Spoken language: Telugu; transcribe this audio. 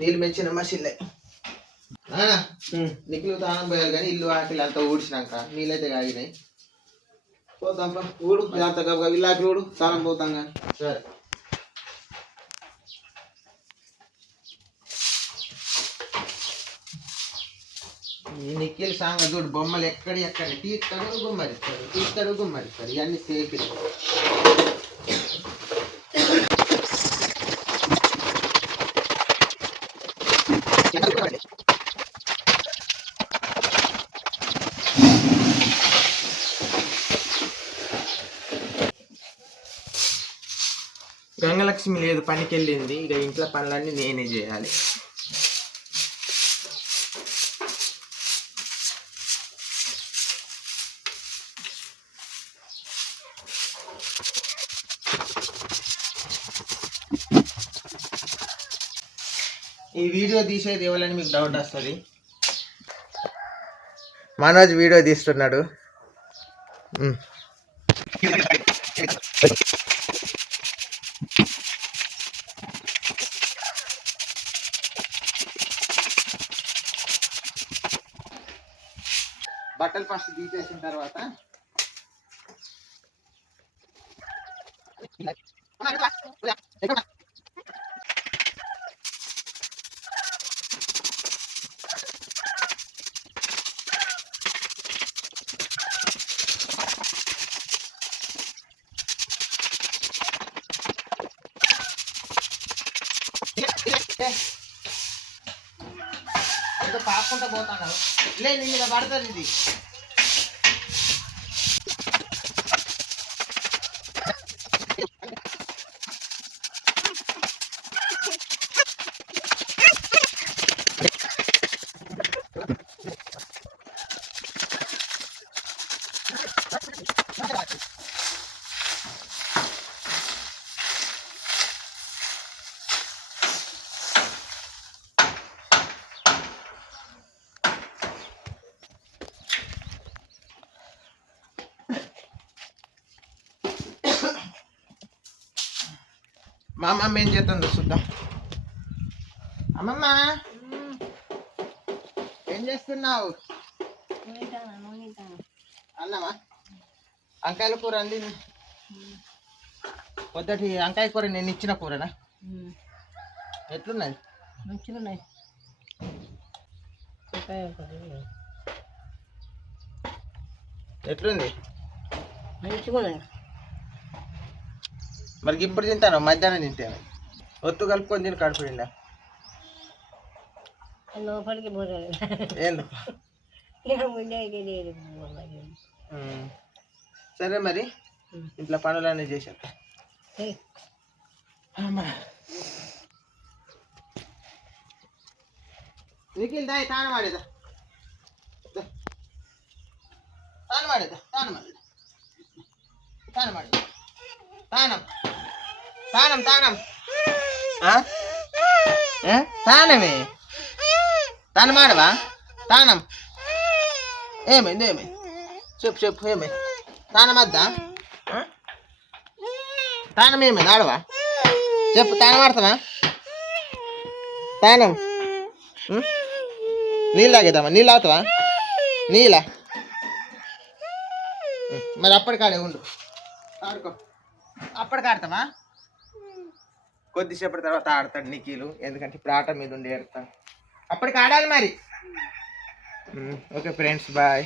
నీళ్ళు మెచ్చిన మసిల్లే నిఖిల్ తానం పోయాలి కానీ ఇల్లు ఆకలి అంతా ఊడ్చినాక నీళ్ళైతే కాగినాయి. పోతాం ఊడు అంత ఇల్లాకి ఊడు తానం పోతాం కానీ. సరే ఈ నిఖిల్ సాంగ చూడు బొమ్మలు ఎక్కడ తీస్తాడు గుమ్మరిస్తాడు ఇవన్నీ సేఫ్. గంగలక్ష్మి లేదు, పనికి వెళ్ళింది. ఇక ఇంట్లో పనులన్నీ నేనే చేయాలి. ఈ వీడియో తీసేది ఎవరని మీకు డౌట్ వస్తుంది. మనోజ్ వీడియో తీస్తున్నాడు. బట్టలు ఫస్ట్ తీసేసిన తర్వాత ఇంకా పాకుంటా పోతాను. లేదు నిన్న పడుతుంది ఇది. మా అమ్మమ్మ ఏం చేస్తుందో చూద్దాం. అమ్మమ్మ ఏం చేస్తున్నావు? అన్నమా వంకాయల కూర అండి. పొద్దుటి వంకాయ కూర నేను ఇచ్చిన కూరనా? ఎట్లున్నది? మంచిగా ఎట్లుంది? మరి ఇప్పుడు తింటాను, మధ్యాహ్నం తింటాను. ఒత్తు కలుపుకొని తిని కడుపు నిండా. సరే మరి ఇంట్లో పనులన్నీ చేశాను. నిఖిల్ దాయి తాను మాడేదా తానమే తాను మాడవా? తానం ఏమైంది? చెప్పు ఏమైంది? తానం వద్దా? తానం ఏమైంది? ఆడవా? చెప్పు, తానం ఆడతావా? తానం నీళ్ళు తాగేద్దామా? నీళ్ళు తాగుతావా? నీళ్ళ మరి అప్పటికాడే ఉండు, ఆడుకో. అప్పటికి ఆడతావా? కొద్దిసేపటి తర్వాత ఆడతాడు నిఖిలు, ఎందుకంటే ఇప్పుడు ఆట మీద ఉండి ఏడతాను. అప్పటికి ఆడాలి మరి. Okay friends, bye.